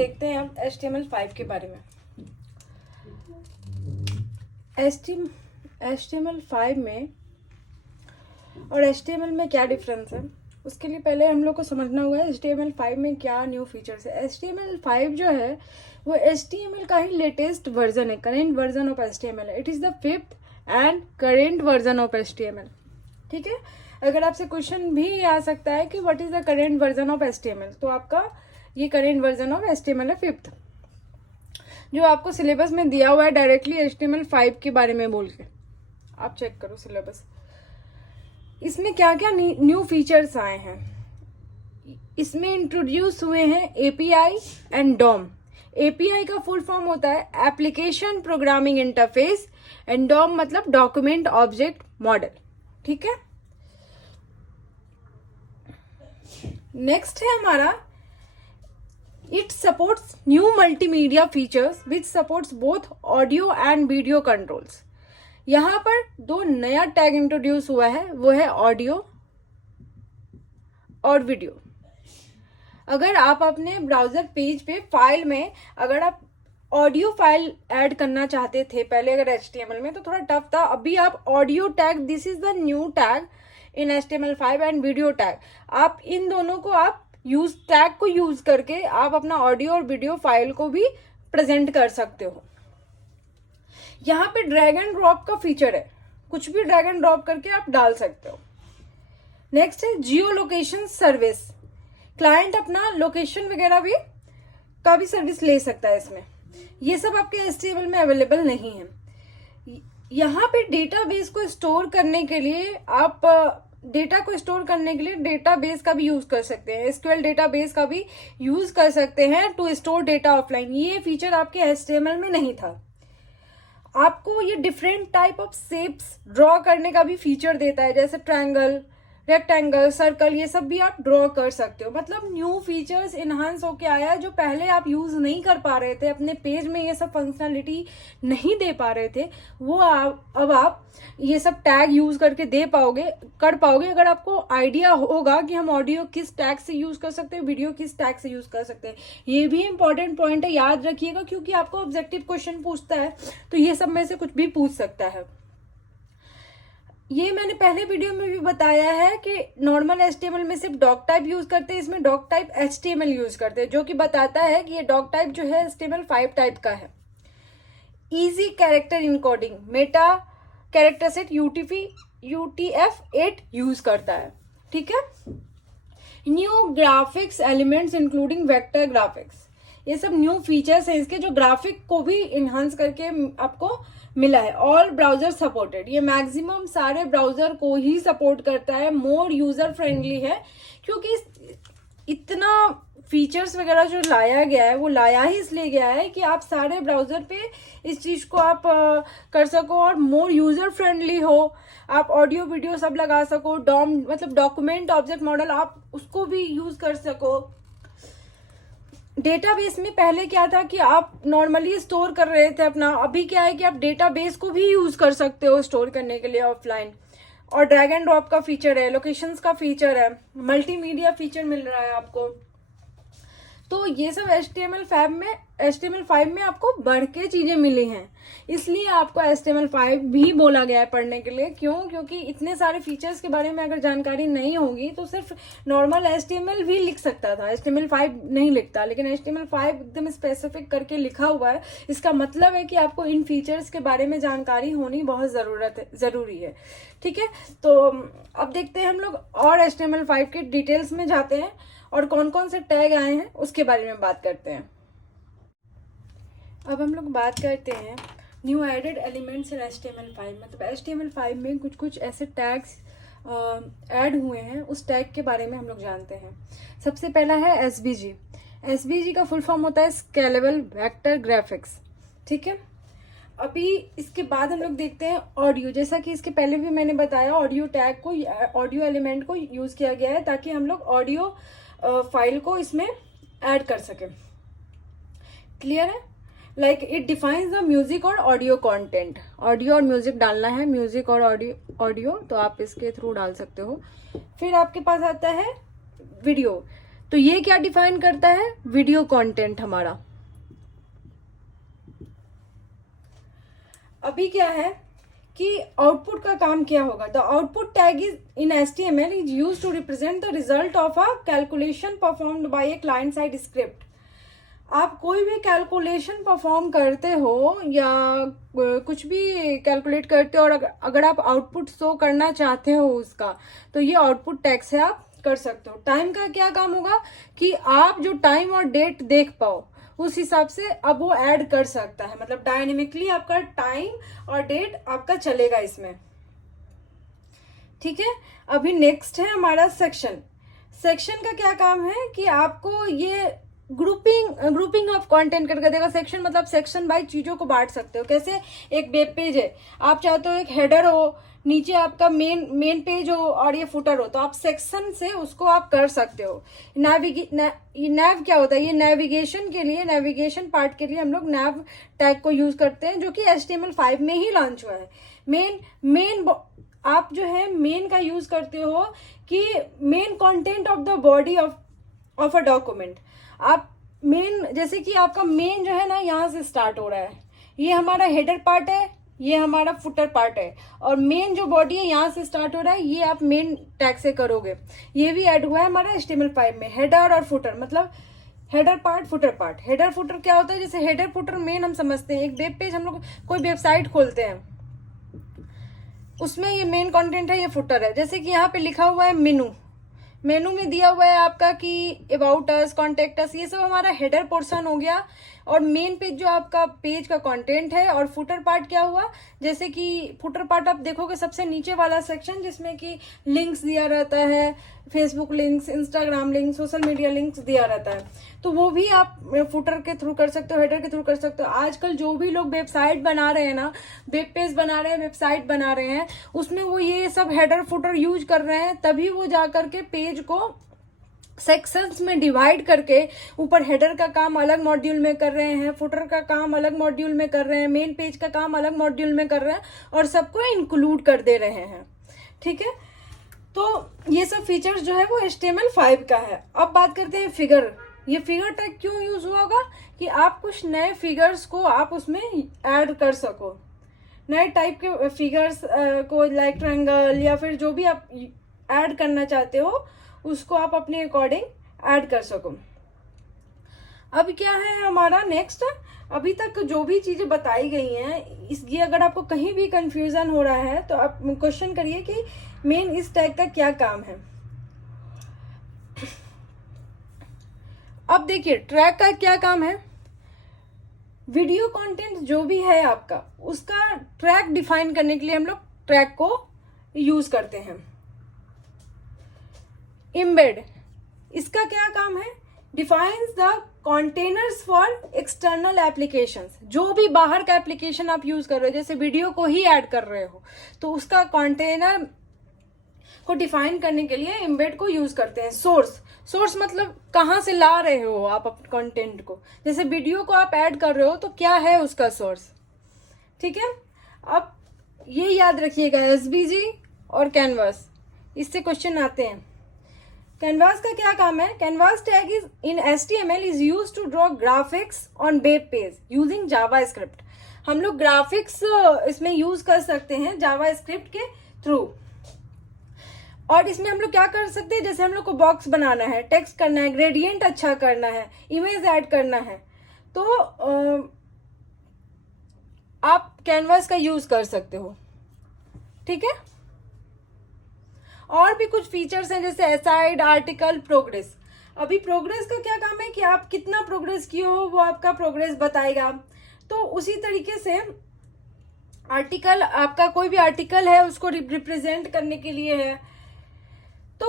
देखते हैं अब HTML5 के बारे में। HTML5 में और HTML में क्या डिफरेंस है, उसके लिए पहले हम लोग को समझना होगा HTML5 में क्या न्यू फीचर्स है। HTML5 जो है वो HTML का ही लेटेस्ट वर्जन है, करेंट वर्जन ऑफ HTML है। It is the 5th and current version of HTML। ठीक है, अगर आपसे क्वेश्चन भी आ सकता है कि what is the current version of HTML, तो आपका ये करेंट वर्जन ऑफ HTML है 5th, जो आपको सिलेबस में दिया हुआ है डायरेक्टली HTML5 के बारे में बोल के। आप चेक करो सिलेबस, इसमें क्या क्या न्यू फीचर्स आए हैं। इसमें इंट्रोड्यूस हुए हैं API एंड DOM। API का फुल फॉर्म होता है application programming interface, and DOM मतलब डॉक्यूमेंट ऑब्जेक्ट मॉडल। ठीक है, नेक्स्ट है हमारा it supports new multimedia features which supports both audio and video controls. यहां पर दो नया टैग इंट्रोड्यूस हुआ है, वो है ऑडियो और वीडियो। अगर आप अपने ब्राउजर पेज पे फाइल में अगर आप ऑडियो फाइल ऐड करना चाहते थे पहले अगर HTML में, तो थोड़ा टफ था। अभी आप audio tag, this is the new tag in HTML5 and video tag, आप इन दोनों को आप टैग को यूज करके आप अपना ऑडियो और वीडियो फाइल को भी प्रेजेंट कर सकते हो। यहाँ पे ड्रैग एंड ड्रॉप का फीचर है, कुछ भी ड्रैग एंड ड्रॉप करके आप डाल सकते हो। नेक्स्ट है जियो लोकेशन सर्विस, क्लाइंट अपना लोकेशन वगैरह भी का भी सर्विस ले सकता है इसमें। ये सब आपके HTML में अवेलेबल नहीं है। यहाँ पे डेटाबेस को स्टोर करने के लिए आप डेटाबेस का भी यूज कर सकते हैं, SQL डेटाबेस का भी यूज कर सकते हैं टू स्टोर डेटा ऑफलाइन। ये फीचर आपके HTML में नहीं था। आपको ये different type of shapes draw करने का भी फीचर देता है, जैसे ट्रायंगल, रेक्टेंगल, सर्कल, ये सब भी आप ड्रॉ कर सकते हो। मतलब न्यू फीचर्स इनहांस होके आया है, जो पहले आप यूज नहीं कर पा रहे थे, अपने पेज में ये सब फंक्शनलिटी नहीं दे पा रहे थे, वो अब आप ये सब टैग यूज करके कर पाओगे। अगर आपको आइडिया होगा कि हम ऑडियो किस टैग से यूज कर सकते हैं, वीडियो किस टैग से यूज कर सकते हैं। ये भी इंपॉर्टेंट पॉइंट है, याद रखिएगा, क्योंकि आपको ऑब्जेक्टिव क्वेश्चन पूछता है तो ये सब में से कुछ भी पूछ सकता है। ये मैंने पहले वीडियो में भी बताया है कि नॉर्मल HTML में सिर्फ डॉक टाइप यूज करते हैं, इसमें डॉक टाइप HTML यूज करते हैं, जो कि बताता है कि ये डॉक टाइप जो है HTML5 टाइप का है। Easy character encoding, Meta character set UTF-8 use करता है। ठीक है, new graphics elements including vector graphics, ये सब न्यू फीचर्स हैं इसके, जो ग्राफिक को भी इन्हांस करके आपको मिला है। ऑल ब्राउजर सपोर्टेड, ये मैक्सिमम सारे ब्राउजर को ही सपोर्ट करता है। मोर यूजर फ्रेंडली है, क्योंकि इतना फीचर्स वगैरह जो लाया गया है वो लाया ही इसलिए गया है कि आप सारे ब्राउजर पे इस चीज को आप कर सको और मोर यूजर फ्रेंडली हो। आप ऑडियो वीडियो सब लगा सको, डॉम मतलब डॉक्यूमेंट ऑब्जेक्ट मॉडल, आप उसको भी यूज कर सको। डेटाबेस में पहले क्या था कि आप नॉर्मली स्टोर कर रहे थे अपना, अभी क्या है कि आप डेटाबेस को भी यूज कर सकते हो स्टोर करने के लिए ऑफलाइन। और ड्रैग एंड ड्रॉप का फीचर है, लोकेशंस का फीचर है, मल्टीमीडिया फीचर मिल रहा है आपको। तो ये सब HTML5 में आपको बढ़ के चीजें मिली हैं, इसलिए आपको HTML5 भी बोला गया है पढ़ने के लिए। क्यों? क्योंकि इतने सारे फीचर्स के बारे में अगर जानकारी नहीं होगी तो सिर्फ नॉर्मल HTML भी लिख सकता था, HTML5 नहीं लिखता, लेकिन HTML5 एकदम स्पेसिफिक करके लिखा हुआ है। इसका मतलब है कि आपको इन फीचर्स के बारे में जानकारी होनी बहुत जरूरी है। ठीक है, तो अब देखते हैं हम लोग और HTML5 के डिटेल्स में जाते हैं और कौन कौन से टैग आए हैं उसके बारे में बात करते हैं। अब हम लोग बात करते हैं new added elements in HTML5। मतलब HTML5 में कुछ कुछ ऐसे टैग्स ऐड हुए हैं, उस टैग के बारे में हम लोग जानते हैं। सबसे पहला है SVG। SVG का फुल फॉर्म होता है स्केलेबल वेक्टर ग्राफिक्स। ठीक है, अभी इसके बाद हम लोग देखते हैं ऑडियो। जैसा कि इसके पहले भी मैंने बताया, ऑडियो टैग को, ऑडियो एलिमेंट को यूज किया गया है ताकि हम लोग ऑडियो फाइल को इसमें ऐड कर सके। क्लियर है? Like it defines the music और ऑडियो कंटेंट। ऑडियो और म्यूजिक डालना है, म्यूजिक और ऑडियो तो आप इसके थ्रू डाल सकते हो। फिर आपके पास आता है वीडियो। तो ये क्या डिफाइन करता है, वीडियो कंटेंट हमारा। अभी क्या है कि आउटपुट का काम क्या होगा, the output tag is in HTML is use to represent the result of a calculation performed by a client side script. आप कोई भी कैलकुलेशन परफॉर्म करते हो या कुछ भी कैलकुलेट करते हो और अगर आप आउटपुट शो करना चाहते हो उसका, तो ये आउटपुट टैग से आप कर सकते हो। टाइम का क्या काम होगा कि आप जो टाइम और डेट देख पाओ उस हिसाब से अब वो ऐड कर सकता है, मतलब डायनेमिकली आपका टाइम और डेट आपका चलेगा इसमें, ठीक है। अभी नेक्स्ट है हमारा सेक्शन। सेक्शन का क्या काम है कि आपको ये ग्रुपिंग ऑफ कंटेंट करके देगा। सेक्शन मतलब सेक्शन बाय चीजों को बांट सकते हो। कैसे, एक वेब पेज है, आप चाहते हो एक हेडर हो, नीचे आपका मेन पेज हो और ये फुटर हो, तो आप सेक्शन से उसको आप कर सकते हो। नैव क्या होता है, ये नेविगेशन के लिए, नेविगेशन पार्ट के लिए हम लोग नैव टैग को यूज करते हैं, जो कि HTML5 में ही लॉन्च हुआ है। मेन आप जो है मेन का यूज करते हो कि main content of the body of a document. आप मेन, जैसे कि आपका मेन जो है ना यहाँ से स्टार्ट हो रहा है, ये हमारा हेडर पार्ट है, ये हमारा फुटर पार्ट है, और मेन जो बॉडी है यहाँ से स्टार्ट हो रहा है, ये आप मेन टैग से करोगे। ये भी ऐड हुआ है हमारा HTML5 में, हेडर और फुटर, मतलब header part footer part. Header footer क्या होता है, जैसे हेडर फुटर मेन हम समझते हैं, एक वेब पेज हम लोग कोई वेबसाइट खोलते हैं उसमें ये मेन कंटेंट है, ये फुटर है। जैसे कि यहाँ पे लिखा हुआ है मेनू में दिया हुआ है आपका कि अबाउट अस, कॉन्टेक्ट अस, ये सब हमारा हेडर पोर्शन हो गया। और मेन पेज जो आपका पेज का कंटेंट है, और फुटर पार्ट क्या हुआ, जैसे कि फुटर पार्ट आप देखोगे सबसे नीचे वाला सेक्शन जिसमें कि लिंक्स दिया रहता है, Facebook links, Instagram links, social media links दिया रहता है, तो वो भी आप फुटर के थ्रू कर सकते हो, हेडर के थ्रू कर सकते हो। आजकल जो भी लोग वेबसाइट बना रहे हैं ना, वेब पेज बना रहे हैं, वेबसाइट बना रहे हैं, उसमें वो ये सब हेडर फुटर यूज कर रहे हैं, तभी वो जाकर के पेज को सेक्शंस में डिवाइड करके ऊपर हेडर का काम अलग मॉड्यूल में कर रहे हैं, फुटर का काम अलग मॉड्यूल में कर रहे हैं, मेन पेज का काम अलग मॉड्यूल में कर रहे हैं, और सबको इंक्लूड कर दे रहे हैं, ठीक है। तो ये सब फीचर्स जो है वो HTML5 का है। अब बात करते हैं फिगर। ये फिगर टैग क्यों यूज हुआ होगा कि आप कुछ नए फिगर्स को आप उसमें ऐड कर सको, नए टाइप के फिगर्स को, लाइक ट्रायंगल या फिर जो भी आप ऐड करना चाहते हो उसको आप अपने अकॉर्डिंग ऐड कर सको। अब क्या है हमारा नेक्स्ट, अभी तक जो भी चीजें बताई गई हैं ये अगर आपको कहीं भी कंफ्यूजन हो रहा है तो आप क्वेश्चन करिए कि मेन इस टैग का क्या काम है। अब देखिए ट्रैक का क्या काम है, वीडियो कंटेंट जो भी है आपका उसका ट्रैक डिफाइन करने के लिए हम लोग ट्रैक को यूज करते हैं। एम्बेड, इसका क्या काम है, defines the containers for external applications. जो भी बाहर का एप्लीकेशन आप यूज कर रहे हो, जैसे वीडियो को ही ऐड कर रहे हो, तो उसका कंटेनर को डिफाइन करने के लिए एम्बेड को यूज करते हैं। सोर्स मतलब कहाँ से ला रहे हो आप कंटेंट को, जैसे वीडियो को आप ऐड कर रहे हो तो क्या है उसका सोर्स, ठीक है। अब ये याद रखिएगा, SVG और कैनवास, इससे क्वेश्चन आते हैं। कैनवास का क्या काम है, canvas tag is in HTML is use to draw graphics on web page using JavaScript. हम लोग ग्राफिक्स इसमें यूज कर सकते हैं जावास्क्रिप्ट के थ्रू। और इसमें हम लोग क्या कर सकते हैं, जैसे हम लोग को बॉक्स बनाना है, टेक्स्ट करना है, ग्रेडियंट अच्छा करना है, इमेज ऐड करना है, तो आप कैनवास का यूज कर सकते हो, ठीक है। और भी कुछ फीचर्स हैं जैसे असाइड, आर्टिकल, प्रोग्रेस। अभी प्रोग्रेस का क्या काम है कि आप कितना प्रोग्रेस किए हो वो आपका प्रोग्रेस बताएगा। तो उसी तरीके से आर्टिकल, आपका कोई भी आर्टिकल है उसको रिप्रेजेंट करने के लिए है। तो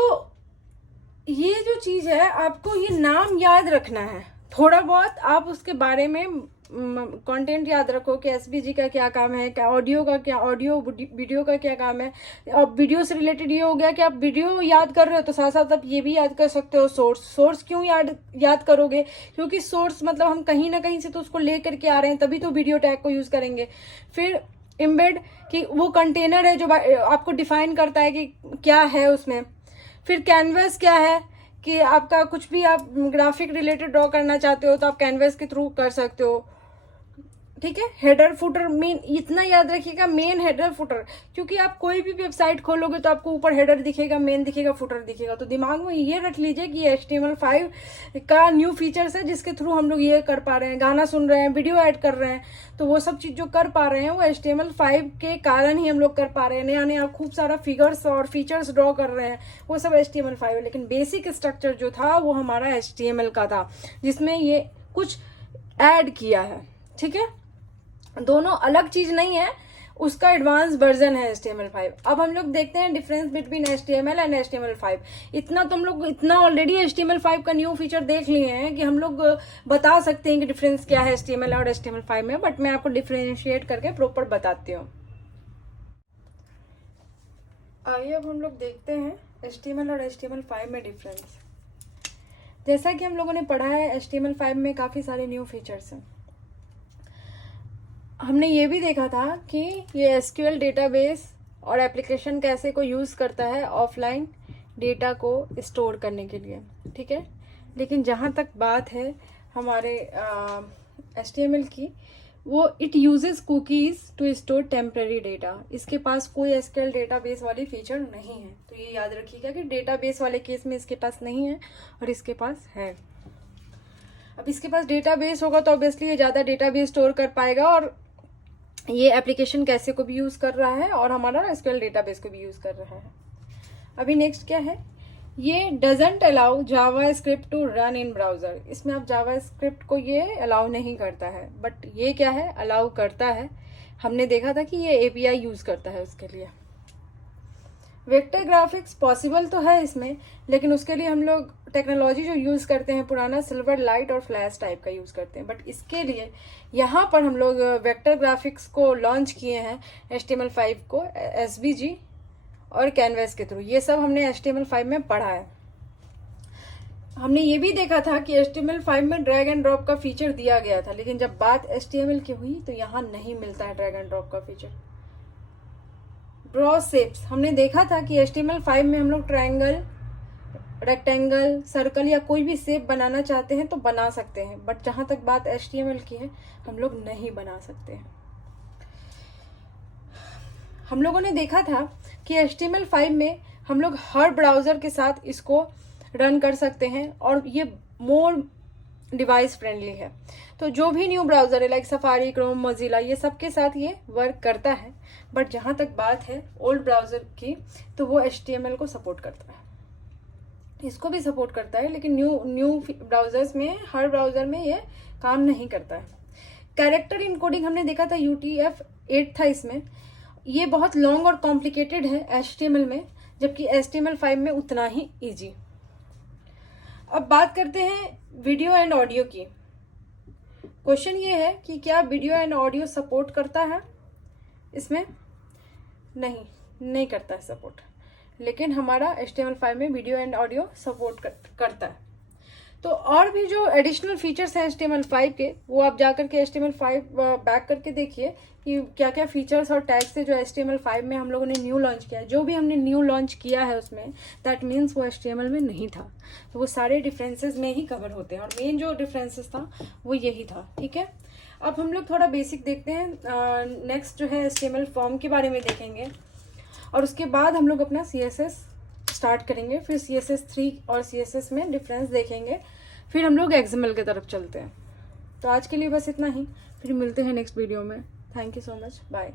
ये जो चीज है आपको ये नाम याद रखना है, थोड़ा बहुत आप उसके बारे में कंटेंट याद रखो कि SVG का क्या काम है, क्या ऑडियो का, क्या ऑडियो वीडियो का क्या काम है। अब वीडियो से रिलेटेड ये हो गया कि आप वीडियो याद कर रहे हो तो साथ साथ आप ये भी याद कर सकते हो सोर्स क्यों याद करोगे, क्योंकि सोर्स मतलब हम कहीं ना कहीं से तो उसको ले करके आ रहे हैं, तभी तो वीडियो टैग को यूज करेंगे। फिर एम्बेड कि वो कंटेनर है जो आपको डिफाइन करता है कि क्या है उसमें। फिर कैनवास क्या है, कि आपका कुछ भी आप ग्राफिक रिलेटेड ड्रॉ करना चाहते हो तो आप कैनवस के थ्रू कर सकते हो, ठीक है। हेडर फुटर, मेन इतना याद रखिएगा, मेन हेडर फुटर, क्योंकि आप कोई भी वेबसाइट खोलोगे तो आपको ऊपर हेडर दिखेगा, मेन दिखेगा, फुटर दिखेगा। तो दिमाग में ये रख लीजिए कि ये HTML5 का न्यू फीचर्स है जिसके थ्रू हम लोग ये कर पा रहे हैं, गाना सुन रहे हैं, वीडियो ऐड कर रहे हैं, तो वो सब चीज जो कर पा रहे हैं वो HTML5 के कारण ही हम लोग कर पा रहे हैं। नया नया खूब सारा फिगर्स और फीचर्स ड्रॉ कर रहे हैं, वो सब HTML5 है। लेकिन बेसिक स्ट्रक्चर जो था वो हमारा HTML का था, जिसमें ये कुछ ऐड किया है, ठीक है। दोनों अलग चीज नहीं है, उसका एडवांस वर्जन है HTML5। अब हम लोग देखते हैं difference between HTML and HTML5। इतना तो हम लोग इतना ऑलरेडी HTML5 का न्यू फीचर देख लिए हैं कि हम लोग बता सकते हैं कि डिफरेंस क्या है HTML और HTML5 में, बट मैं आपको डिफरेंशिएट करके प्रॉपर बताती हूँ। आइए अब हम लोग देखते हैं HTML और HTML5 में डिफरेंस। जैसा कि हम लोगों ने पढ़ा है HTML5 में काफी सारे न्यू फीचर्स हैं। हमने ये भी देखा था कि ये SQL डेटाबेस और एप्लीकेशन कैसे को यूज़ करता है ऑफलाइन डेटा को स्टोर करने के लिए, ठीक है। लेकिन जहाँ तक बात है हमारे HTML की, वो it uses cookies to store temporary data. इसके पास कोई SQL डेटाबेस वाली फीचर नहीं है। तो ये याद रखिएगा कि डेटाबेस वाले केस में इसके पास नहीं है और इसके पास है। अब इसके पास डेटाबेस होगा तो ऑब्वियसली ये ज़्यादा डेटाबेस स्टोर कर पाएगा, और ये एप्लीकेशन कैसे को भी यूज कर रहा है और हमारा SQL डेटाबेस को भी यूज कर रहा है। अभी नेक्स्ट क्या है, ये doesn't allow JavaScript to run in browser. इसमें आप जावा स्क्रिप्ट को ये अलाउ नहीं करता है, बट ये क्या है, अलाउ करता है। हमने देखा था कि ये API यूज करता है उसके लिए। वेक्टर ग्राफिक्स पॉसिबल तो है इसमें, लेकिन उसके लिए हम लोग टेक्नोलॉजी जो यूज़ करते हैं पुराना सिल्वर लाइट और फ्लैश टाइप का यूज़ करते हैं। बट इसके लिए यहाँ पर हम लोग वेक्टर ग्राफिक्स को लॉन्च किए हैं HTML5 को SVG और कैनवस के थ्रू। ये सब हमने HTML5 में पढ़ा है। हमने ये भी देखा था कि HTML5 में ड्रैग एंड ड्रॉप का फीचर दिया गया था, लेकिन जब बात HTML की हुई तो यहाँ नहीं मिलता है ड्रैग एंड ड्रॉप का फीचर। ड्रॉ शेप्स हमने देखा था कि HTML5 में हम लोग ट्रायंगल, रेक्टेंगल, सर्कल या कोई भी शेप बनाना चाहते हैं तो बना सकते हैं, बट जहां तक बात HTML की है हम लोग नहीं बना सकते हैं। हम लोगों ने देखा था कि HTML5 में हम लोग हर ब्राउजर के साथ इसको रन कर सकते हैं और ये मोर डिवाइस फ्रेंडली है। तो जो भी न्यू ब्राउजर है लाइक सफारी, क्रोम, मोजिला, ये सब के साथ ये वर्क करता है। बट जहां तक बात है ओल्ड ब्राउजर की, तो वो HTML को सपोर्ट करता है, इसको भी सपोर्ट करता है, लेकिन न्यू ब्राउजर्स में, हर ब्राउजर में ये काम नहीं करता है। कैरेक्टर इनकोडिंग हमने देखा था UTF-8 था इसमें। ये बहुत लॉन्ग और कॉम्प्लिकेटेड है HTML में, जबकि HTML5 में उतना ही इजी। अब बात करते हैं वीडियो एंड ऑडियो की। क्वेश्चन ये है कि क्या वीडियो एंड ऑडियो सपोर्ट करता है इसमें? नहीं करता है सपोर्ट, लेकिन हमारा HTML5 में वीडियो एंड ऑडियो सपोर्ट करता है। तो और भी जो एडिशनल फीचर्स हैं HTML5 के, वो आप जाकर के HTML5 बैक करके देखिए कि क्या क्या फीचर्स और टैग्स थे जो HTML5 में हम लोगों ने न्यू लॉन्च किया है। जो भी हमने न्यू लॉन्च किया है उसमें दैट मीन्स वो HTML में नहीं था, तो वो सारे डिफरेंसेस में ही कवर होते हैं, और मेन जो डिफरेंसेस था वो यही था, ठीक है। अब हम लोग थोड़ा बेसिक देखते हैं। नेक्स्ट जो है HTML फॉर्म के बारे में देखेंगे, और उसके बाद हम लोग अपना CSS स्टार्ट करेंगे, फिर CSS3 और CSS में डिफरेंस देखेंगे, फिर हम लोग XML की तरफ चलते हैं। तो आज के लिए बस इतना ही, फिर मिलते हैं नेक्स्ट वीडियो में। Thank you so much, bye.